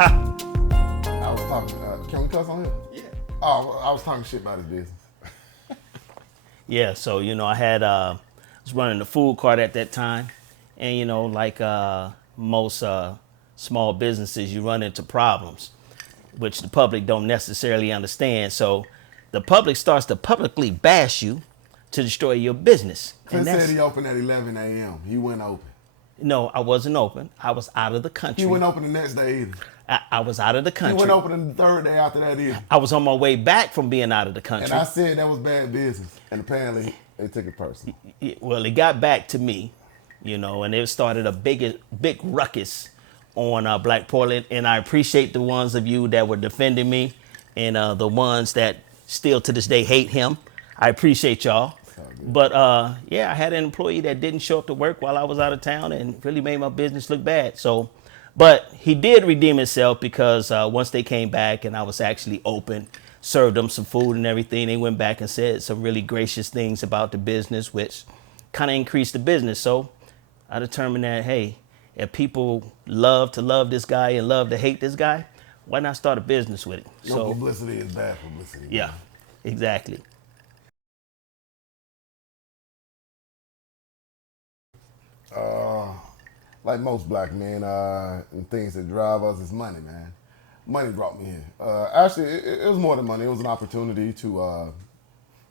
I was talking, can we cuss on here? Yeah. Oh, I was talking shit about his business. Yeah, so I was running the food cart at that time, and like most small businesses, you run into problems, which the public don't necessarily understand. So the public starts to publicly bash you to destroy your business. Clint said he opened at 11 a.m. He went open. No, I wasn't open. I was out of the country. He went open the next day either. I was out of the country. He went open the third day after that either. I was on my way back from being out of the country. And I said that was bad business. And apparently they took it personal. Well, it got back to me, and it started a big ruckus on Black Portland. And I appreciate the ones of you that were defending me and the ones that still to this day hate him. I appreciate y'all. But yeah, I had an employee that didn't show up to work while I was out of town and really made my business look bad. So, but he did redeem himself because once they came back and I was actually open, served them some food and everything, they went back and said some really gracious things about the business, which kind of increased the business. So I determined that, hey, if people love to love this guy and love to hate this guy, why not start a business with it? No publicity is bad publicity. Yeah, exactly. Like most black men, and things that drive us is money, man. Money brought me here. Actually, it was more than money. It was an opportunity to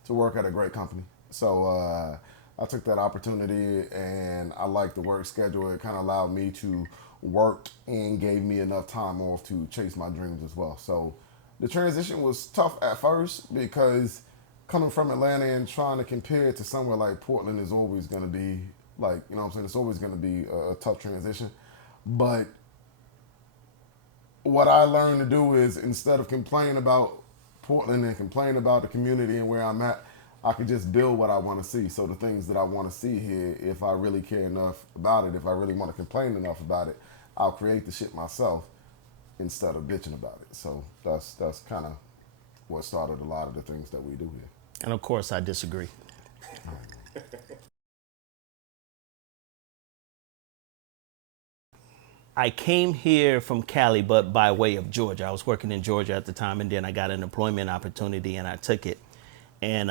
work at a great company. So I took that opportunity, and I liked the work schedule. It kind of allowed me to work and gave me enough time off to chase my dreams as well. So the transition was tough at first because coming from Atlanta and trying to compare it to somewhere like Portland is always going to be like, you know what I'm saying? It's always going to be a tough transition. But what I learned to do is instead of complaining about Portland and complaining about the community and where I'm at, I could just build what I want to see. So the things that I want to see here, if I really care enough about it, if I really want to complain enough about it, I'll create the shit myself instead of bitching about it. So that's kind of what started a lot of the things that we do here. And of course, I disagree. I came here from Cali, but by way of Georgia. I was working in Georgia at the time, and then I got an employment opportunity, and I took it. And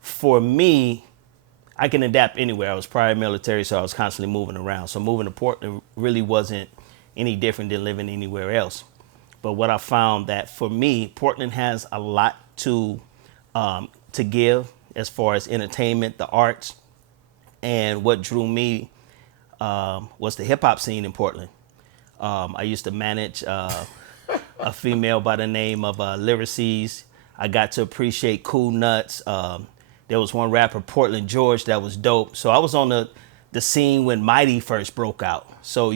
for me, I can adapt anywhere. I was prior military, so I was constantly moving around. So moving to Portland really wasn't any different than living anywhere else. But what I found that for me, Portland has a lot to give as far as entertainment, the arts, and what drew me was the hip hop scene in Portland. I used to manage a female by the name of Lyrices. I got to appreciate Cool Nuts. There was one rapper, Portland George, that was dope. So I was on the scene when Mighty first broke out. So,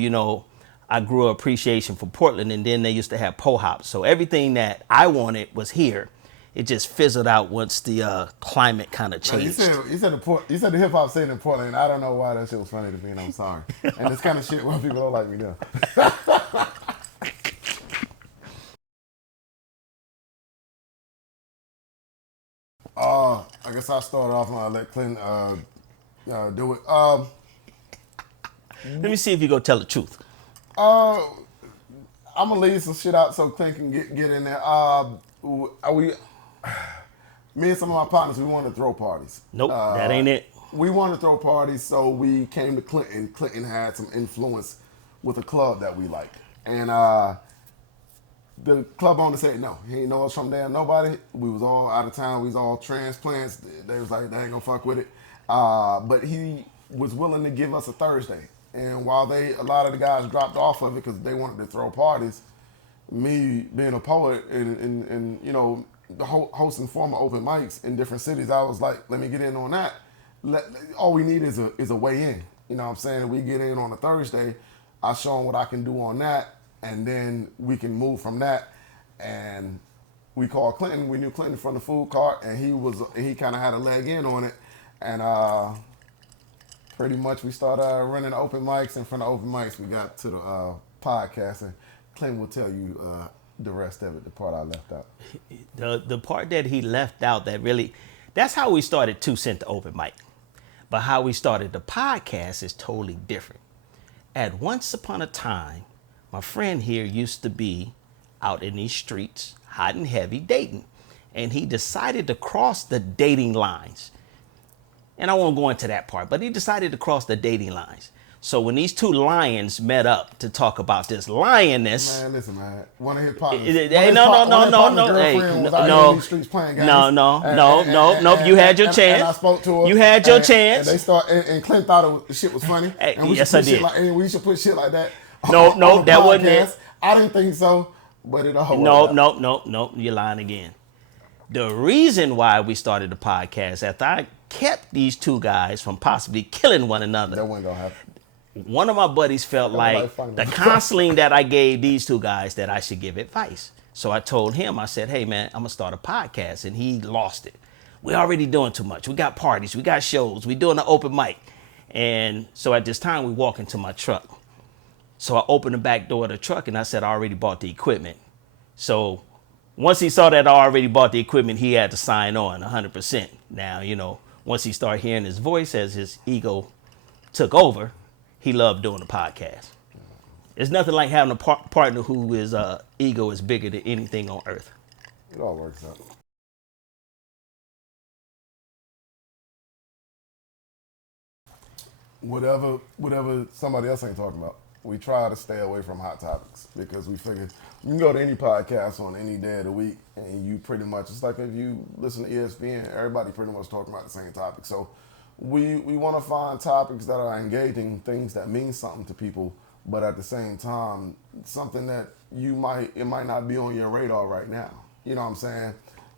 I grew an appreciation for Portland, and then they used to have po-hop. So everything that I wanted was here. It just fizzled out once the climate kind of changed. You said the hip hop scene in Portland, and I don't know why that shit was funny to me, and I'm sorry. And it's kind of shit where people don't like me doing. I guess I'll start off and I'll let Clint do it. Let me see if you go tell the truth. I'm gonna leave some shit out so Clint can get in there. Me and some of my partners, we wanted to throw parties. Nope, that ain't it. We wanted to throw parties, so we came to Clinton. Clinton had some influence with a club that we liked. And the club owner said, no, he ain't know us from damn nobody. We was all out of town. We was all transplants. They was like, they ain't gonna fuck with it. But he was willing to give us a Thursday. And while a lot of the guys dropped off of it because they wanted to throw parties, me being a poet and hosting former open mics in different cities, I was like, let me get in on that. All we need is a way in. You know what I'm saying? We get in on a Thursday, I show them what I can do on that, and then we can move from that. And we called Clinton. We knew Clinton from the food cart, and he kind of had a leg in on it. And pretty much we started running open mics, and from the open mics we got to the podcast. And Clinton will tell you the rest of it, the part I left out. The part that he left out that's how we started 2 Cent the open mic. But how we started the podcast is totally different. At once upon a time, my friend here used to be out in these streets, hot and heavy, dating. And he decided to cross the dating lines. And I won't go into that part, but he decided to cross the dating lines. So when these two lions met up to talk about this lioness, Man, listen, man. One of his partners. No. You had your chance. And I spoke to her. You had your chance. And they start. And Clint thought the shit was funny. And we yes, I did. We should put shit like that. No, that wasn't it. I didn't think so, but it all. No. You're lying again. The reason why we started the podcast after I kept these two guys from possibly killing one another. That wasn't gonna happen. One of my buddies felt like the counseling that I gave these two guys that I should give advice. So I told him, I said, hey, man, I'm going to start a podcast. And he lost it. We're already doing too much. We got parties. We got shows. We're doing an open mic. And so at this time, we walk into my truck. So I opened the back door of the truck and I said, I already bought the equipment. So once he saw that I already bought the equipment, he had to sign on 100%. Now, once he started hearing his voice as his ego took over, he loved doing the podcast. It's nothing like having a partner who is ego is bigger than anything on earth. It all works out. Whatever somebody else ain't talking about, we try to stay away from hot topics because we figure you can go to any podcast on any day of the week and you pretty much, it's like if you listen to ESPN, everybody pretty much talking about the same topic. So we want to find topics that are engaging, things that mean something to people, but at the same time, something that it might not be on your radar right now. You know what I'm saying?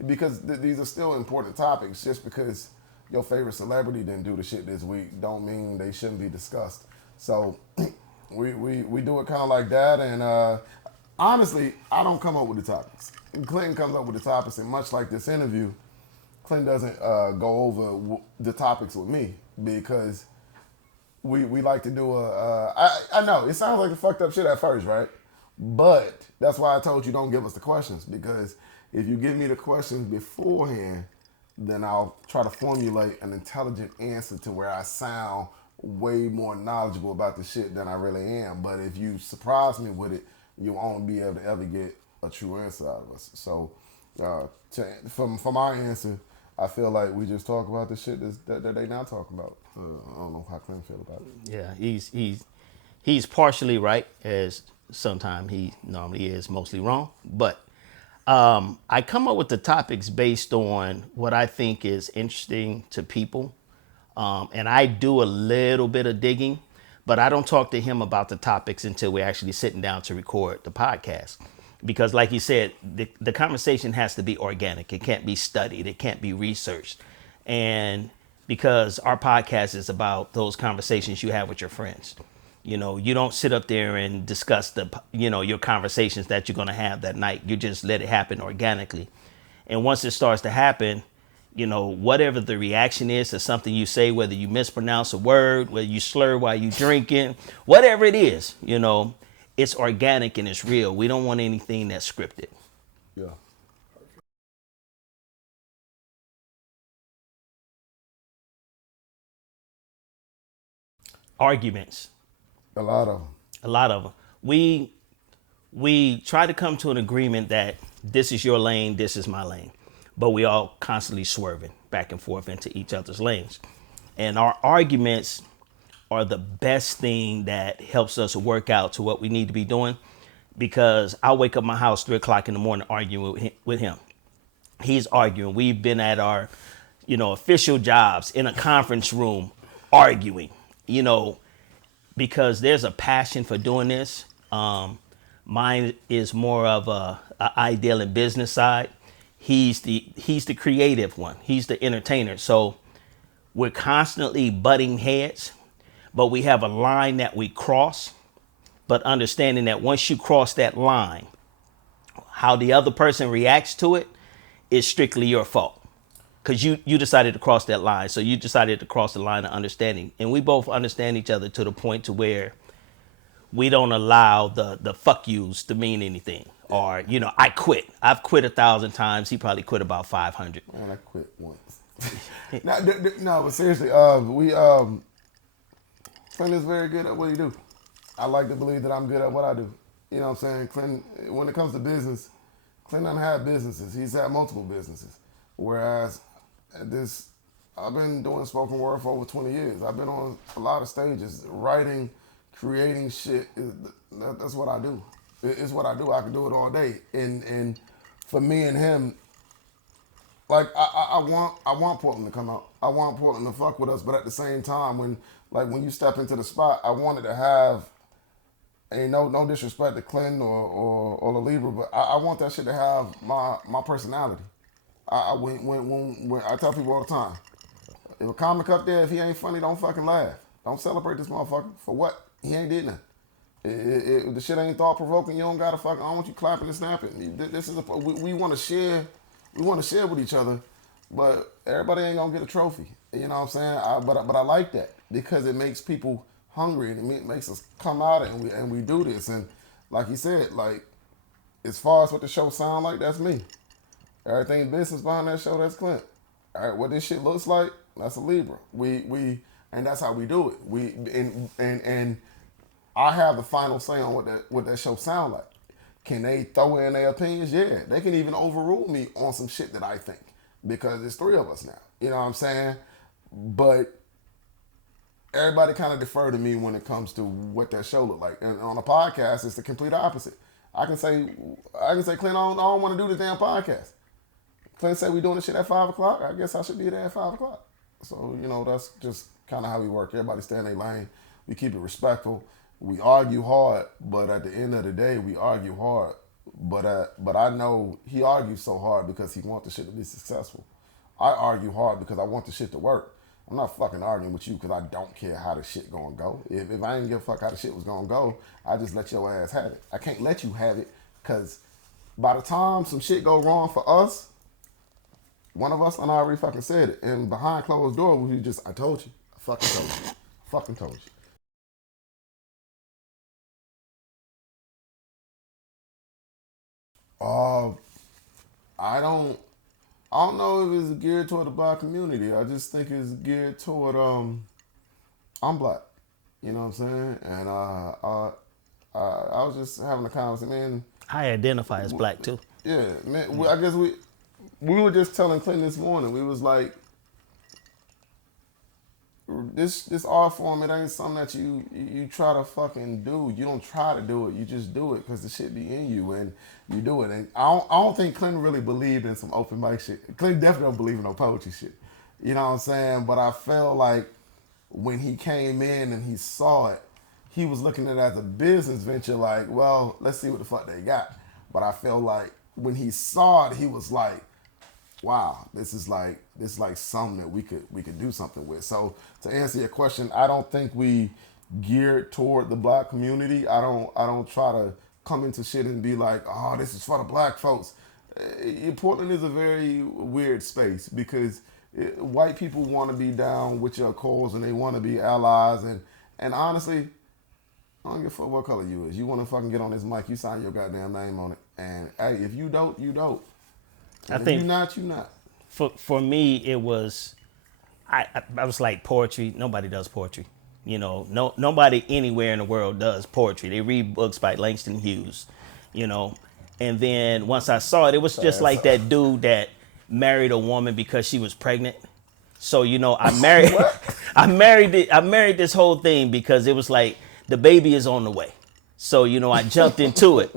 Because these are still important topics. Just because your favorite celebrity didn't do the shit this week don't mean they shouldn't be discussed. So we do it kind of like that. And honestly, I don't come up with the topics. Clinton comes up with the topics, and much like this interview, Clint doesn't go over the topics with me because we like to do I know, it sounds like a fucked up shit at first, right? But that's why I told you don't give us the questions, because if you give me the questions beforehand, then I'll try to formulate an intelligent answer to where I sound way more knowledgeable about the shit than I really am. But if you surprise me with it, you won't be able to ever get a true answer out of us. So for my answer, I feel like we just talk about the shit that they now talking about. I don't know how Clint feel about it. Yeah, he's partially right, as sometimes he normally is mostly wrong. But I come up with the topics based on what I think is interesting to people. And I do a little bit of digging, but I don't talk to him about the topics until we're actually sitting down to record the podcast. Because like you said, the conversation has to be organic. It can't be studied. It can't be researched. And because our podcast is about those conversations you have with your friends. You don't sit up there and discuss your conversations that you're going to have that night. You just let it happen organically. And once it starts to happen, whatever the reaction is to something you say, whether you mispronounce a word, whether you slur while you drinking, whatever it is, it's organic and it's real. We don't want anything that's scripted. Yeah. Arguments. A lot of them. We try to come to an agreement that this is your lane, this is my lane. But we all constantly swerving back and forth into each other's lanes. And our arguments are the best thing that helps us work out to what we need to be doing, because I wake up my house 3:00 in the morning arguing with him. He's arguing. We've been at our, official jobs in a conference room arguing, because there's a passion for doing this. Mine is more of a ideal and business side. He's the creative one. He's the entertainer. So we're constantly butting heads, but we have a line that we cross, but understanding that once you cross that line, how the other person reacts to it is strictly your fault, because you decided to cross that line. So you decided to cross the line of understanding, and we both understand each other to the point to where we don't allow the fuck yous to mean anything. Or, I quit. I've quit 1,000 times. He probably quit about 500. Man, I quit once. No, but seriously, Clint is very good at what he do. I like to believe that I'm good at what I do. You know what I'm saying? Clinton, when it comes to business, Clinton doesn't have businesses. He's had multiple businesses. Whereas this, I've been doing spoken word for over 20 years. I've been on a lot of stages, writing, creating shit. That's what I do. It's what I do. I can do it all day. And for me and him, like I want Portland to come out. I want Portland to fuck with us. But at the same time, when you step into the spot, I wanted to have. Ain't no disrespect to Clinton or the Libra, but I want that shit to have my personality. When I tell people all the time, if a comic up there, if he ain't funny, don't fucking laugh. Don't celebrate this motherfucker for what he ain't did nothing. If the shit ain't thought provoking, you don't gotta fuck. I don't want you clapping and snapping. This is we want to share. We want to share with each other, but everybody ain't gonna get a trophy. You know what I'm saying? But I like that because it makes people hungry and it makes us come out and we do this. And like you said, like as far as what the show sound like, that's me. Everything business behind that show, that's Clint. All right, what this shit looks like, that's a Libra. We and that's how we do it. We and I have the final say on what that show sound like. Can they throw in their opinions? Yeah, they can even overrule me on some shit that I think because there's three of us now. You know what I'm saying? But everybody kind of defer to me when it comes to what that show look like. And on a podcast, it's the complete opposite. I can say, Clint, I don't want to do this damn podcast. Clint said we doing this shit at 5 o'clock. I guess I should be there at 5 o'clock. So, that's just kind of how we work. Everybody stay in their lane. We keep it respectful. We argue hard, but at the end of the day, we argue hard. But I know he argues so hard because he wants the shit to be successful. I argue hard because I want the shit to work. I'm not fucking arguing with you because I don't care how the shit gonna go. If I didn't give a fuck how the shit was gonna go, I just let your ass have it. I can't let you have it because by the time some shit go wrong for us, one of us, and I already fucking said it. And behind closed door, we just, I told you. I fucking told you. I fucking told you. I don't know if it's geared toward the black community. I just think it's geared toward I'm black. You know what I'm saying? And I was just having a conversation, man. I identify as black too. Yeah, man. I guess we were just telling Clinton this morning. We was like, this art form, it ain't something that you try to fucking do. You don't try to do it. You just do it because the shit be in you and you do it. And I don't think Clinton really believed in some open mic shit. Clinton definitely don't believe in no poetry shit. You know what I'm saying? But I felt like when he came in and he saw it, he was looking at it as a business venture like, well, let's see what the fuck they got. But I felt like when he saw it, he was like, wow, this is like something that we could do something with. So to answer your question, I don't think we geared toward the black community. I don't try to come into shit and be like, oh, this is for the black folks. Portland is a very weird space because white people want to be down with your cause and they want to be allies and honestly, I don't give a fuck what color you is. You want to fucking get on this mic, you sign your goddamn name on it. And hey, if you don't, you don't. I think you not. For me, it was, I was like poetry. Nobody does poetry. Nobody anywhere in the world does poetry. They read books by Langston Hughes, And then once I saw it, it was just like that dude that married a woman because she was pregnant. So, I married, I married this whole thing because it was like the baby is on the way. So, I jumped into it.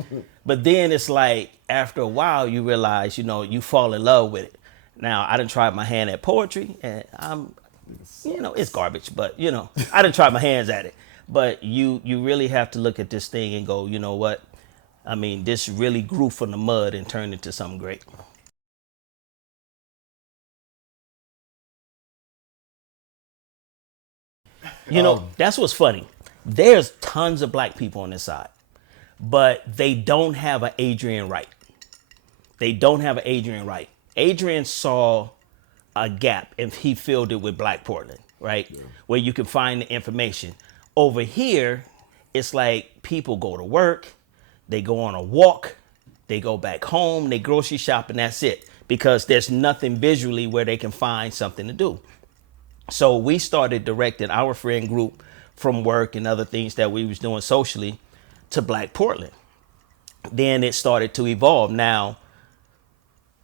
But then it's like, after a while, you realize, you fall in love with it. Now, I done tried my hand at poetry, and it's garbage, but, I done tried my hands at it. But you really have to look at this thing and go, you know what? I mean, this really grew from the mud and turned into something great. That's what's funny. There's tons of black people on this side, but they don't have an Adrian Wright. They don't have an Adrian Wright. Adrian saw a gap and he filled it with Black Portland, right? Yeah. Where you can find the information. Over here, it's like people go to work, they go on a walk, they go back home, they grocery shop, and that's it. Because there's nothing visually where they can find something to do. So we started directing our friend group from work and other things that we was doing socially to Black Portland. then it started to evolve. Now,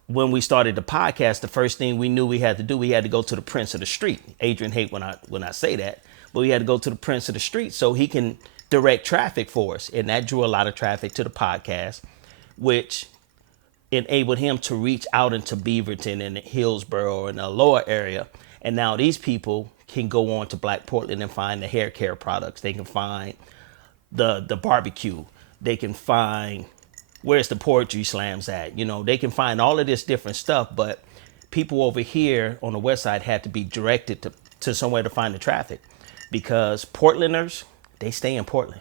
when we started the podcast, the first thing we knew we had to do, we had to go to the Prince of the Street. Adrian hate when I say that, but we had to go to the Prince of the Street so he can direct traffic for us. And that drew a lot of traffic to the podcast, which enabled him to reach out into Beaverton and Hillsborough and the lower area. And now these people can go on to Black Portland and find the hair care products. They can find the barbecue. They can find where's the poetry slams at. You know, they can find all of this different stuff, but people over here on the west side had to be directed to somewhere to find the traffic, because Portlanders, they stay in Portland.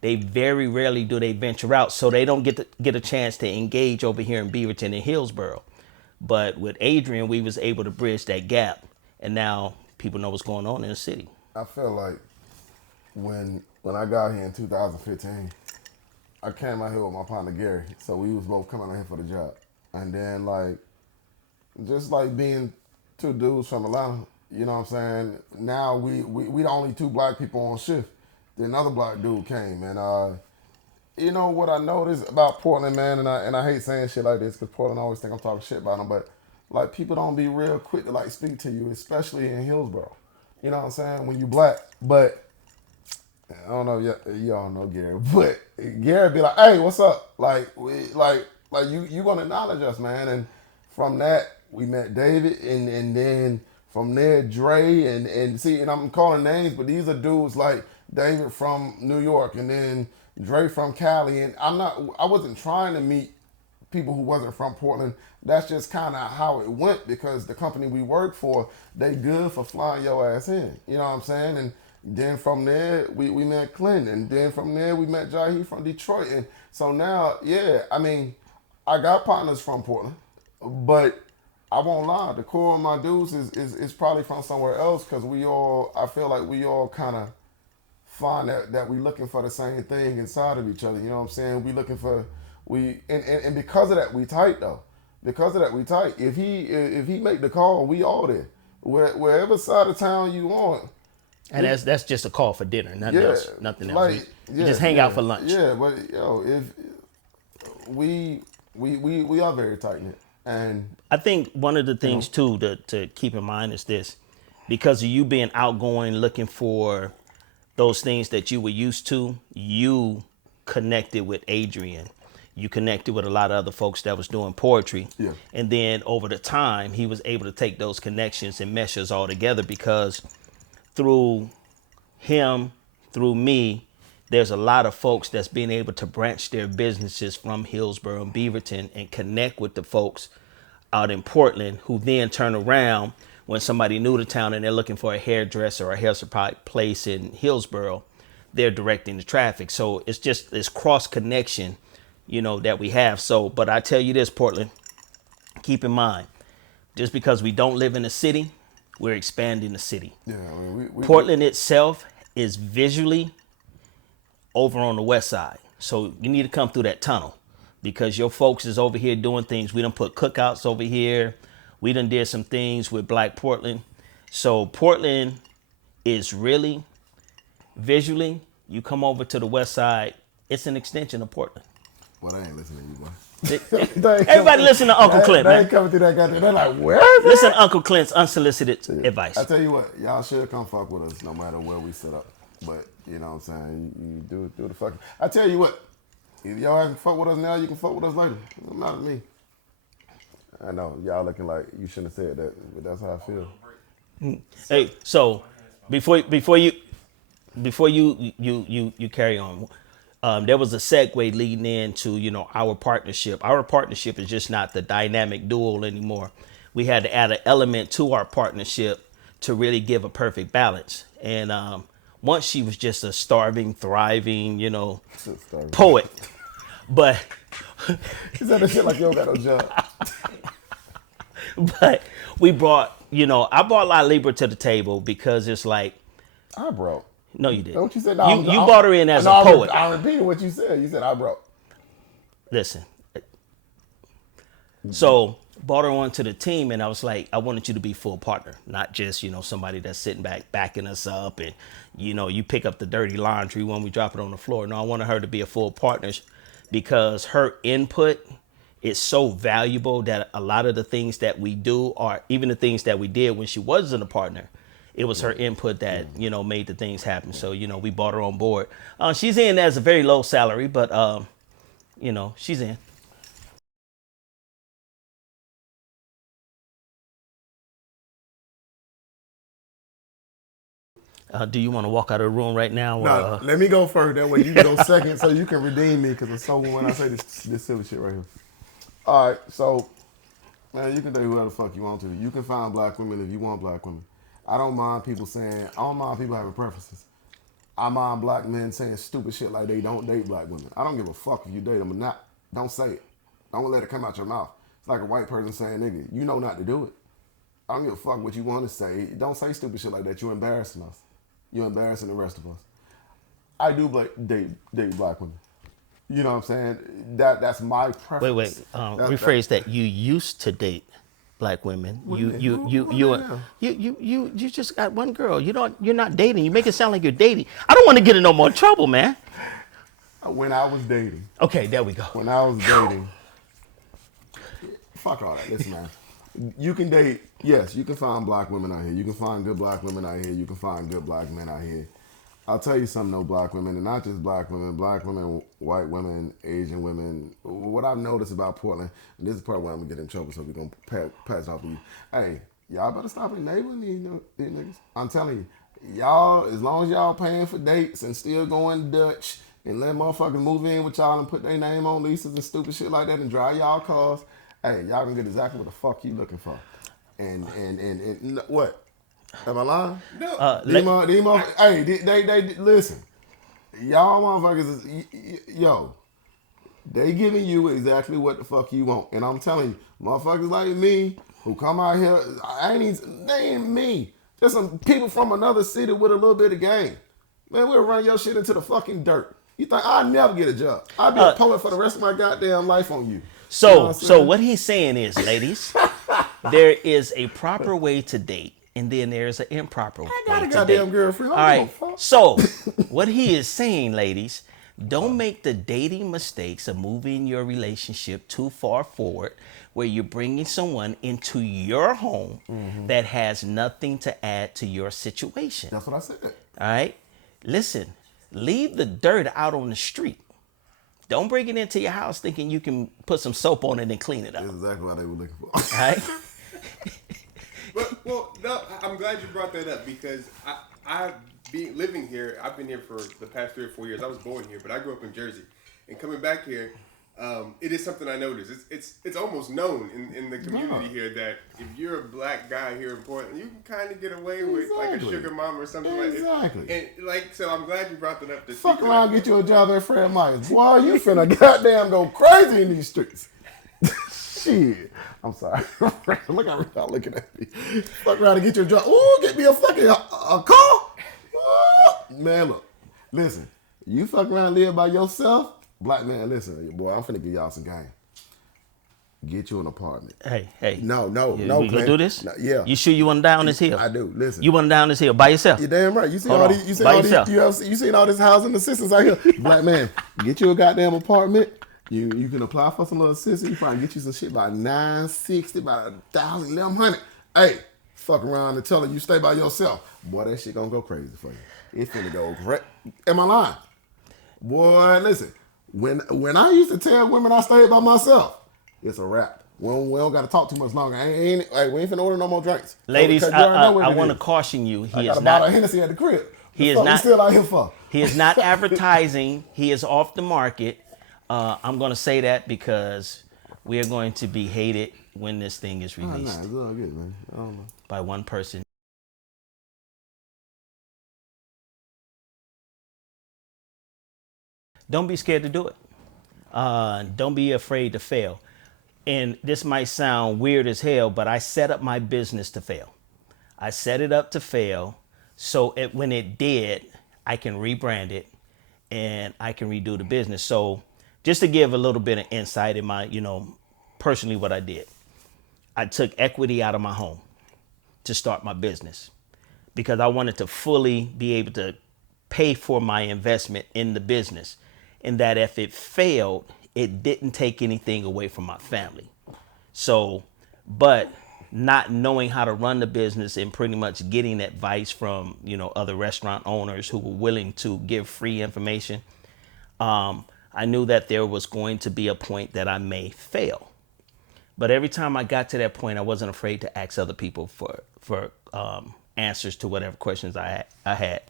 They very rarely do they venture out, so they don't get a chance to engage over here in Beaverton and Hillsborough. But with Adrian, we was able to bridge that gap, and now people know what's going on in the city. I feel like when I got here in 2015, I came out here with my partner Gary, so we was both coming out here for the job. And then just like being two dudes from Atlanta, you know what I'm saying? Now we the only two black people on shift. Then another black dude came, and you know what I noticed about Portland, man, and I hate saying shit like this because Portland always think I'm talking shit about them, but like people don't be real quick to like speak to you, especially in Hillsborough. You know what I'm saying? When you black, but I don't know, y'all know Gary, but Gary be like, "Hey, what's up?" Like you gonna acknowledge us, man. And from that we met David, and then from there Dre, and see, and I'm calling names, but these are dudes like David from New York, and then Dre from Cali, and I wasn't trying to meet people who wasn't from Portland. That's just kind of how it went, because the company we work for, they good for flying your ass in. You know what I'm saying? And then from there, we met Clinton, and then from there, we met Jahi from Detroit. And so now, yeah, I mean, I got partners from Portland, but I won't lie, the core of my dudes is probably from somewhere else, because I feel like we all kind of find that we looking for the same thing inside of each other. You know what I'm saying? We looking for, and because of that, we tight though. Because of that, we tight. If he make the call, we all there. Wherever side of town you on. And that's just a call for dinner, nothing else. Nothing else. We just hang out for lunch. Yeah, but if we are very tight knit, and I think one of the things too to keep in mind is this: because of you being outgoing, looking for those things that you were used to, you connected with Adrian. You connected with a lot of other folks that was doing poetry. Yeah. And then over the time, he was able to take those connections and mesh us all together, because through him, through me, there's a lot of folks that's being able to branch their businesses from Hillsborough and Beaverton and connect with the folks out in Portland, who then turn around when somebody new to town and they're looking for a hairdresser or a hair supply place in Hillsborough, they're directing the traffic. So it's just this cross connection, that we have. So, but I tell you this, Portland, keep in mind, just because we don't live in a city, we're expanding the city. Yeah, I mean, Portland itself is visually over on the west side. So you need to come through that tunnel, because your folks is over here doing things. We done put cookouts over here. We done did some things with Black Portland. So Portland is really, visually, you come over to the west side, it's an extension of Portland. Well, they ain't listening to you, boy. Everybody listen to Uncle Clint, They man. ain't coming through that goddamn. They're like, where is it? Listen to Uncle Clint's unsolicited advice. I tell you what, y'all should come fuck with us no matter where we sit up. But, you know what I'm saying, you do the fucking. I tell you what, if y'all haven't fuck with us now, you can fuck with us later. It's not at me. I know, y'all looking like you shouldn't have said that, but that's how I feel. Hey, so before you carry on, there was a segue leading into our partnership. Our partnership is just not the dynamic duo anymore. We had to add an element to our partnership to really give a perfect balance. And once she was just a starving, thriving, poet, but he said that shit like you don't got no job. But we brought, I brought La Libra to the table because it's like. I brought. No, you didn't. Don't you say no? You brought her in as a poet. I'm repeating what you said. You said I brought. Listen. So brought her onto the team, and I was like, I wanted you to be full partner, not just, somebody that's sitting back, backing us up, and, you pick up the dirty laundry when we drop it on the floor. No, I wanted her to be a full partner because her input is so valuable that a lot of the things that we do, or even the things that we did when she wasn't a partner, it was her input that, made the things happen. So, we brought her on board. She's in as a very low salary, but, she's in. Do you want to walk out of the room right now? No, let me go first. That way you can go second so you can redeem me because it's so when I say this silly shit right here. All right, so, man, you can do whoever the fuck you want to. You can find black women if you want black women. I don't mind people having preferences. I mind black men saying stupid shit like they don't date black women. I don't give a fuck if you date them or not. Don't say it. Don't let it come out your mouth. It's like a white person saying, nigga, you know not to do it. I don't give a fuck what you want to say. Don't say stupid shit like that. You're embarrassing us. You're embarrassing the rest of us. I do date black women. You know what I'm saying? That's my preference. Wait. Rephrase that. You used to date black women. You just got one girl. You're not dating. You make it sound like you're dating. I don't want to get in no more trouble, man. When I was dating. Okay, there we go. When I was dating. Fuck all that. Listen, man. You can date. Yes, you can find black women out here. You can find good black women out here. You can find good black men out here. I'll tell you something, though, black women, and not just black women, white women, Asian women. What I've noticed about Portland, and this is part where I'm going to get in trouble, so we're going to pass off to you. Hey, y'all better stop enabling these niggas. I'm telling you, y'all, as long as y'all paying for dates and still going Dutch and let motherfuckers move in with y'all and put their name on leases and stupid shit like that and drive y'all cars, hey, y'all can get exactly what the fuck you looking for. And what? Am I lying? No. Hey, they listen. Y'all motherfuckers is, they giving you exactly what the fuck you want. And I'm telling you, motherfuckers like me who come out here, they ain't me. Just some people from another city with a little bit of game. Man, we'll run your shit into the fucking dirt. You think I'll never get a job? I'll be a poet for the rest of my goddamn life on you. So what he's saying is, ladies, there is a proper way to date, and then there's an improper way to date. I got a goddamn girlfriend. All right. So what he is saying, ladies, don't make the dating mistakes of moving your relationship too far forward, where you're bringing someone into your home that has nothing to add to your situation. That's what I said. All right. Listen, leave the dirt out on the street. Don't bring it into your house thinking you can put some soap on it and clean it up. That's exactly what they were looking for. All right? Well, no, I'm glad you brought that up because living here, I've been here for the past 3 or 4 years. I was born here, but I grew up in Jersey. And coming back here, it is something I noticed. It's almost known in the community here that if you're a black guy here in Portland, you can kind of get away with like a sugar mom or something like that. Exactly. And so I'm glad you brought that up. Fuck around, get you a job at Fred Meyer's. Boy, you finna goddamn go crazy in these streets. Shit. I'm sorry. Look how y'all looking at me. Fuck around and get you a job. Ooh, get me a fucking a car. Ooh. Man, look. Listen, you fuck around and live by yourself. Black man, listen, boy, I'm finna give y'all some game. Get you an apartment. Hey. No. You gonna do this? No, yeah. You sure you want down this hill? I do. Listen. You want down this hill by yourself? You're damn right. You seen Hold all on. these? You seen all this housing assistance out here? Black man, get you a goddamn apartment. You can apply for some little assistance. You probably get you some shit by $960, by $1,000, $1,100. Hey, fuck around and tell her you stay by yourself. Boy, that shit gonna go crazy for you. It's finna go great. Am I lying? Boy, listen. When I used to tell women I stayed by myself, it's a wrap. We don't got to talk too much longer. We ain't finna order no more drinks. Ladies, I want to caution you. He is not a Hennessy at the crib. He is not still out here for. He is not advertising. He is off the market. I'm going to say that because we are going to be hated when this thing is released. It's all good, man. I don't know. By one person. Don't be scared to do it. Don't be afraid to fail. And this might sound weird as hell, but I set up my business to fail. I set it up to fail. So when it did, I can rebrand it and I can redo the business. So just to give a little bit of insight in my, personally what I did. I took equity out of my home to start my business because I wanted to fully be able to pay for my investment in the business. And that if it failed, it didn't take anything away from my family. So, but not knowing how to run the business and pretty much getting advice from, other restaurant owners who were willing to give free information, I knew that there was going to be a point that I may fail. But every time I got to that point, I wasn't afraid to ask other people for answers to whatever questions I had.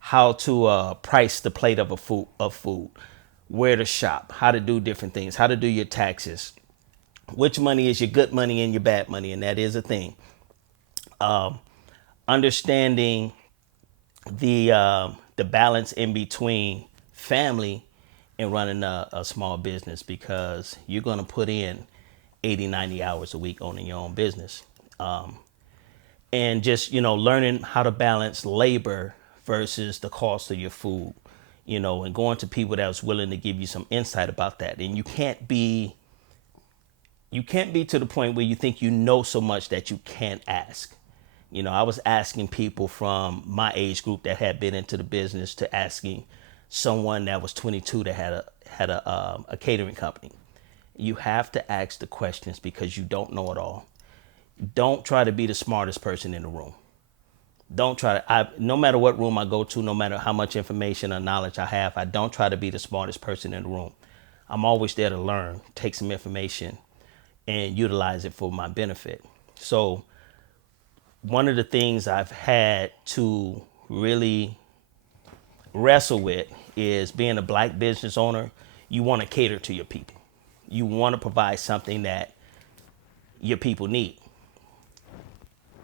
How to price the plate of food, where to shop, how to do different things, how to do your taxes, which money is your good money and your bad money, and that is a thing. Understanding the balance in between family and running a small business, because you're going to put in 80, 90 hours a week owning your own business. And just, learning how to balance labor versus the cost of your food, and going to people that was willing to give you some insight about that. And you can't be to the point where you think you know so much that you can't ask. I was asking people from my age group that had been into the business to asking someone that was 22 that had a catering company. You have to ask the questions because you don't know it all. Don't try to be the smartest person in the room. Don't try to, no matter what room I go to, no matter how much information or knowledge I have, I don't try to be the smartest person in the room. I'm always there to learn, take some information, and utilize it for my benefit. So one of the things I've had to really wrestle with is being a black business owner. You want to cater to your people. You want to provide something that your people need.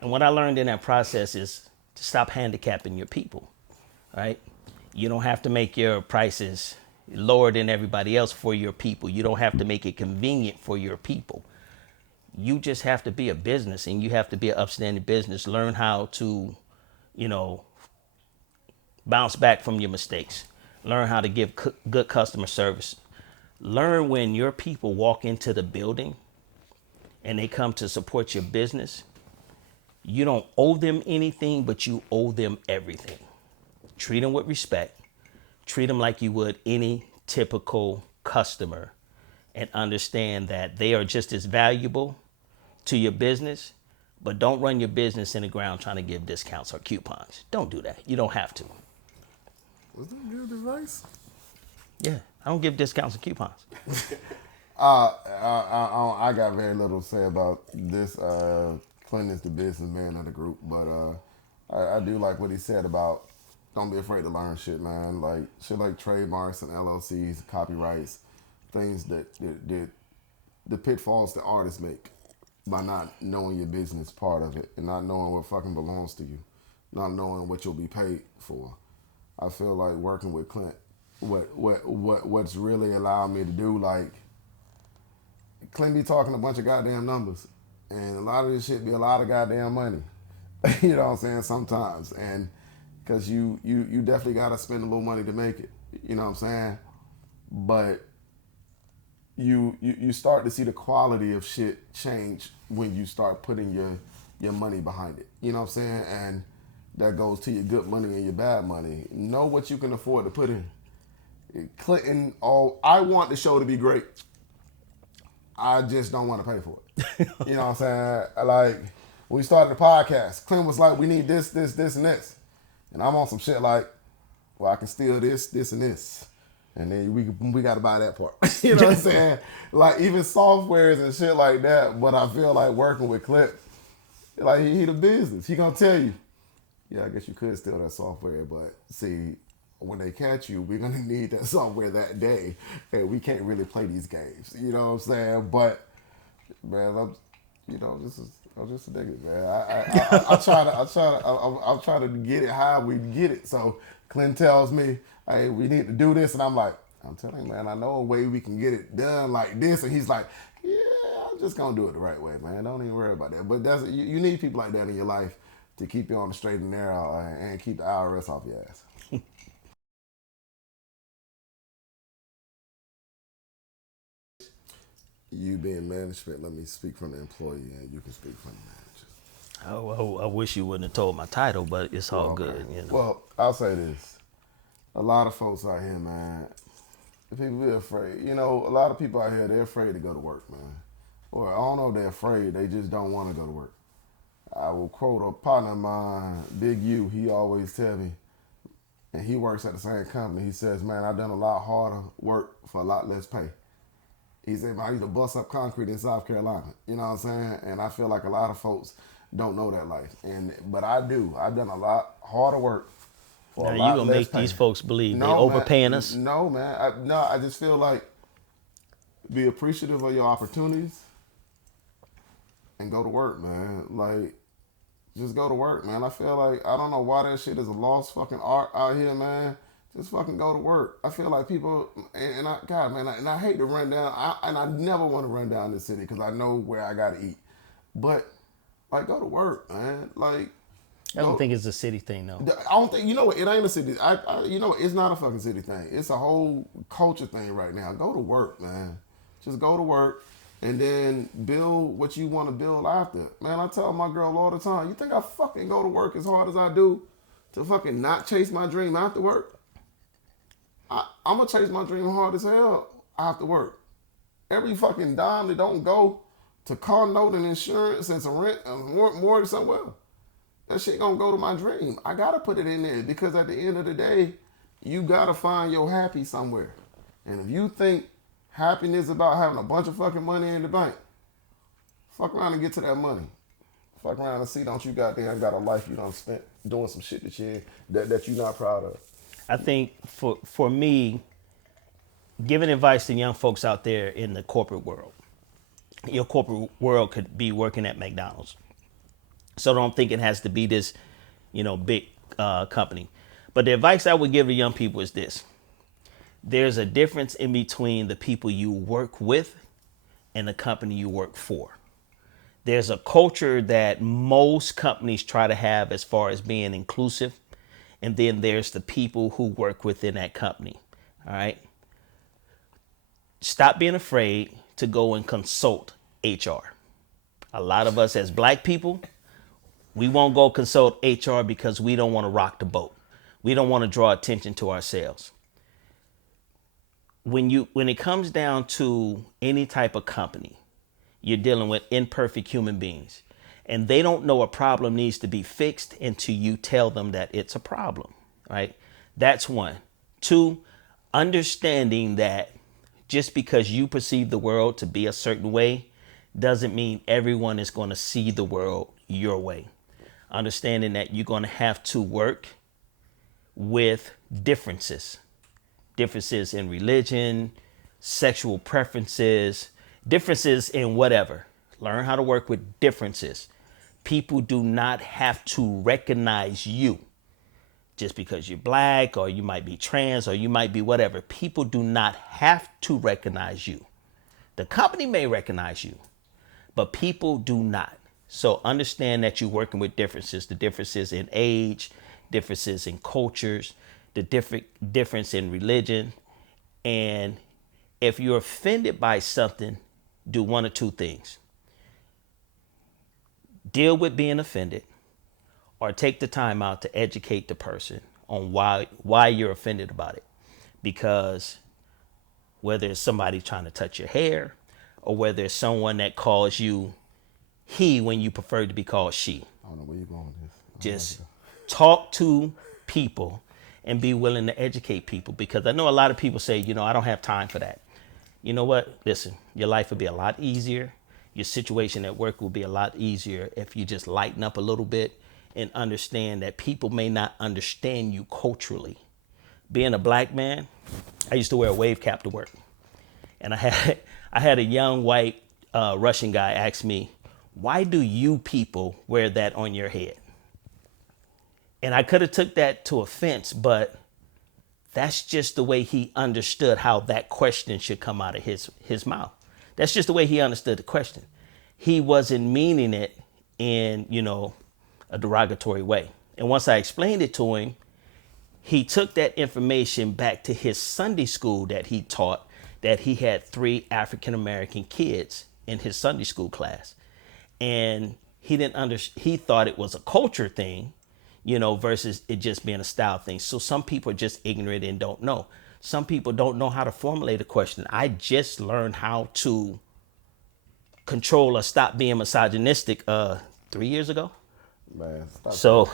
And what I learned in that process is to stop handicapping your people, right? You don't have to make your prices lower than everybody else for your people. You don't have to make it convenient for your people. You just have to be a business, and you have to be an upstanding business. Learn how to, bounce back from your mistakes. Learn how to give good customer service. Learn when your people walk into the building and they come to support your business, you don't owe them anything, but you owe them everything. Treat them with respect. Treat them like you would any typical customer, and understand that they are just as valuable to your business, but don't run your business in the ground trying to give discounts or coupons. Don't do that. You don't have to. Was that good advice? Yeah, I don't give discounts and coupons. I got very little to say about this. Clint is the businessman of the group, but I do like what he said about don't be afraid to learn shit, man. Like shit like trademarks and LLCs, copyrights, things that the pitfalls that artists make by not knowing your business part of it and not knowing what fucking belongs to you, not knowing what you'll be paid for. I feel like working with Clint, what's really allowed me to do, like Clint be talking a bunch of goddamn numbers, and a lot of this shit be a lot of goddamn money. You know what I'm saying? Sometimes, and because you definitely gotta spend a little money to make it. You know what I'm saying? But you start to see the quality of shit change when you start putting your money behind it. You know what I'm saying? And that goes to your good money and your bad money. Know what you can afford to put in. Clinton, I want the show to be great. I just don't want to pay for it. You know what I'm saying? Like, when we started the podcast, Clint was like, we need this, and this. And I'm on some shit like, well, I can steal this, and this. And then we got to buy that part. You know what I'm saying? Like, even softwares and shit like that. But I feel like working with Clint, like, he the business. He going to tell you, yeah, I guess you could steal that software, but see, when they catch you, we're gonna need that software that day, and we can't really play these games. You know what I'm saying? But man, I'm just a nigga, man. I'm trying to get it how we get it. So Clint tells me, hey, we need to do this, and I'm like, I'm telling you, man, I know a way we can get it done like this, and he's like, yeah, I'm just gonna do it the right way, man. Don't even worry about that. But you need people like that in your life to keep you on the straight and narrow and keep the IRS off your ass. You being management, let me speak from the employee and you can speak from the manager. I wish you wouldn't have told my title, but it's all Okay. good. Well, I'll say this. A lot of folks out here, man, People be afraid. You know, a lot of people out here, they're afraid to go to work, man. Or I don't know if they're afraid, they just don't want to go to work. I will quote a partner of mine, Big U. He always tell me, and he works at the same company. He says, man, I've done a lot harder work for a lot less pay. He said, man, I used to bust up concrete in South Carolina. You know what I'm saying? And I feel like a lot of folks don't know that life. But I do. I've done a lot harder work for Now a you lot gonna less make pay. these folks believe they No, overpaying man. us? No, man. I just feel like be appreciative of your opportunities and go to work, man. Like, just go to work, man. I feel like, I don't know why that shit is a lost fucking art out here, man. Just fucking go to work. I feel like people, God, man, and I hate to run down, and I never want to run down this city because I know where I got to eat. But, like, go to work, man. Like, I don't think it's a city thing, though. I don't think, you know what, it ain't a city. You know what, it's not a fucking city thing. It's a whole culture thing right now. Go to work, man. Just go to work and then build what you want to build after. Man, I tell my girl all the time, you think I fucking go to work as hard as I do to fucking not chase my dream after work? I'm going to chase my dream hard as hell after work. Every fucking dime that don't go to car note and insurance and some rent and mortgage somewhere, that shit gonna go to my dream. I gotta put it in there because at the end of the day, you gotta find your happy somewhere. And if you think happiness is about having a bunch of fucking money in the bank, fuck around and get to that money. Fuck around and see, don't you goddamn got a life you done spent doing some shit that you're not proud of. I think for me, giving advice to young folks out there in the corporate world, your corporate world could be working at McDonald's. So don't think it has to be this, big company. But the advice I would give to young people is this. There's a difference in between the people you work with and the company you work for. There's a culture that most companies try to have as far as being inclusive. And then there's the people who work within that company. All right. Stop being afraid to go and consult HR. A lot of us as black people, we won't go consult HR because we don't want to rock the boat. We don't want to draw attention to ourselves. When it comes down to any type of company, you're dealing with imperfect human beings, and they don't know a problem needs to be fixed until you tell them that it's a problem, right? That's one. Two, understanding that just because you perceive the world to be a certain way doesn't mean everyone is going to see the world your way. Understanding that you're going to have to work with differences in religion, sexual preferences, differences in whatever. Learn how to work with differences. People do not have to recognize you just because you're black, or you might be trans, or you might be whatever. People do not have to recognize you. The company may recognize you, but people do not. So understand that you're working with differences, the differences in age, differences in cultures, the difference in religion. And if you're offended by something, do one or two things. Deal with being offended, or take the time out to educate the person on why you're offended about it. Because whether it's somebody trying to touch your hair, or whether it's someone that calls you he when you prefer to be called she. I don't know where you're going with this. Just talk to people and be willing to educate people, because I know a lot of people say, I don't have time for that. You know what? Listen, your life would be a lot easier. Your situation at work will be a lot easier if you just lighten up a little bit and understand that people may not understand you culturally. Being a black man, I used to wear a wave cap to work. And I had a young white Russian guy ask me, why do you people wear that on your head? And I could have took that to offense, but that's just the way he understood how that question should come out of his mouth. That's just the way he understood the question. He wasn't meaning it in, a derogatory way. And once I explained it to him, he took that information back to his Sunday school that he taught, that he had 3 African-American kids in his Sunday school class. And he thought it was a culture thing, versus it just being a style thing. So some people are just ignorant and don't know. Some people don't know how to formulate a question. I just learned how to control or stop being misogynistic 3 years ago. Man, stop. So,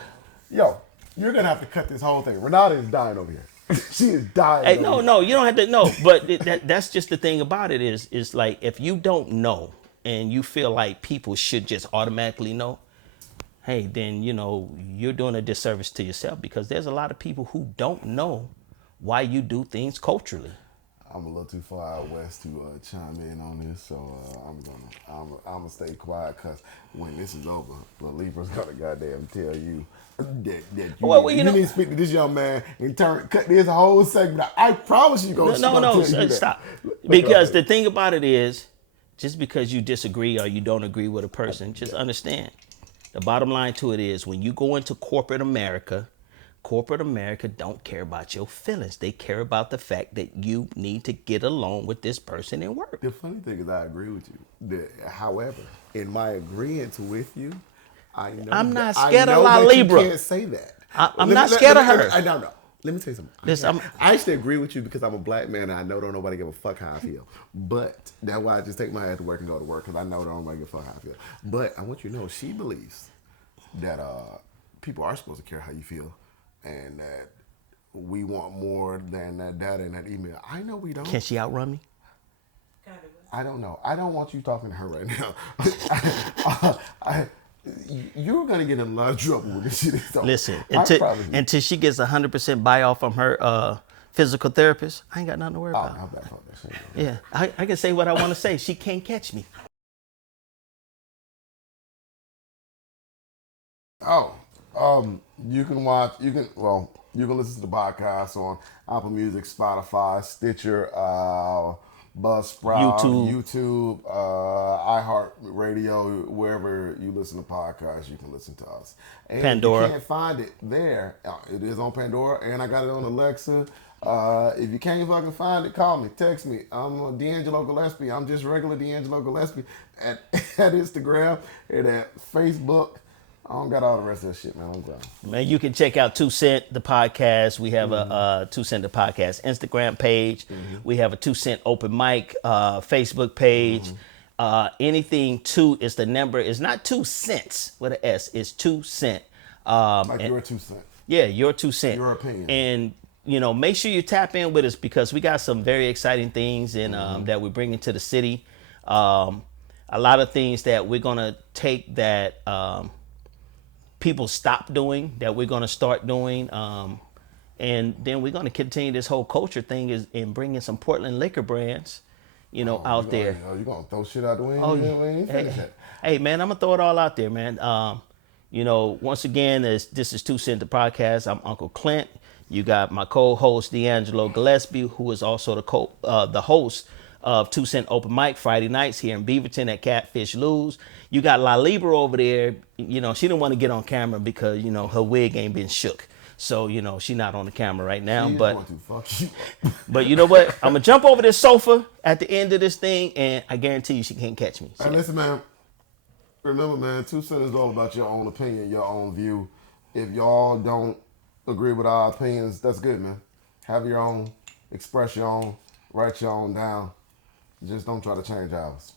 Yo, you're gonna have to cut this whole thing. Renata is dying over here. She is dying. hey, over no, here. no, you don't have to know. But that's just the thing about it is like if you don't know and you feel like people should just automatically know, hey, then you're doing a disservice to yourself because there's a lot of people who don't know why you do things culturally. I'm a little too far out west to chime in on this, so I'm gonna stay quiet because when this is over, the Libra's gonna goddamn tell you that you need to speak to this young man and cut this whole segment out. I promise you, No, stop. Because the thing about it is, just because you disagree or you don't agree with a person, just understand. The bottom line to it is when you go into corporate America don't care about your feelings. They care about the fact that you need to get along with this person and work. The funny thing is I agree with you. However, in my agreement with you, I know I'm not scared of La Libra. You can't say that. I'm not scared of her. No. Let me tell you something. I actually agree with you because I'm a black man and I know don't nobody give a fuck how I feel. But that's why I just take my ass to work and go to work because I know don't nobody give a fuck how I feel. But I want you to know she believes that people are supposed to care how you feel and that we want more than that data in that email. I know we don't. Can she outrun me? I don't know. I don't want you talking to her right now. You're gonna get in a lot of trouble with this shit. Listen, until she gets 100% buy-off from her physical therapist, I ain't got nothing to worry about. I'm back on that shit. Yeah, I can say what I want to say. She can't catch me. You can listen to the podcast on Apple Music, Spotify, Stitcher, Buzzsprout, YouTube, iHeartRadio, wherever you listen to podcasts, you can listen to us. And Pandora. If you can't find it there, it is on Pandora, and I got it on Alexa. If you can't fucking find it, call me, text me. I'm D'Angelo Gillespie. I'm just regular D'Angelo Gillespie at Instagram and at Facebook. I don't got all the rest of that shit, man. I'm grown. Man, you can check out 2 Cent, the podcast. We have a 2 Cent, the podcast Instagram page. We have a 2 Cent open mic Facebook page. Anything 2 is the number. It's not 2 cents with an S. It's 2 Cent. Your 2 cents. Yeah, your 2 cents. Your opinion. And, make sure you tap in with us because we got some very exciting things and that we're bringing to the city. A lot of things that we're going to take that people stop doing that we're going to start doing. And then we're going to continue this whole culture thing and bringing some Portland liquor brands, out there. You going to throw shit out the window? Oh, yeah. Hey, man, I'm going to throw it all out there, man. Once again, this is 2 Cent the podcast. I'm Uncle Clint. You got my co-host, D'Angelo Gillespie, who is also the host of 2 Cent Open Mic Friday nights here in Beaverton at Catfish Lou's. You got La Libra over there. She didn't want to get on camera because, her wig ain't been shook. So, she not on the camera right now. But you know what? I'm going to jump over this sofa at the end of this thing, and I guarantee you she can't catch me. Hey, listen, man. Remember, man, 2 Cent is all about your own opinion, your own view. If y'all don't agree with our opinions, that's good, man. Have your own, express your own, write your own down. Just don't try to change ours.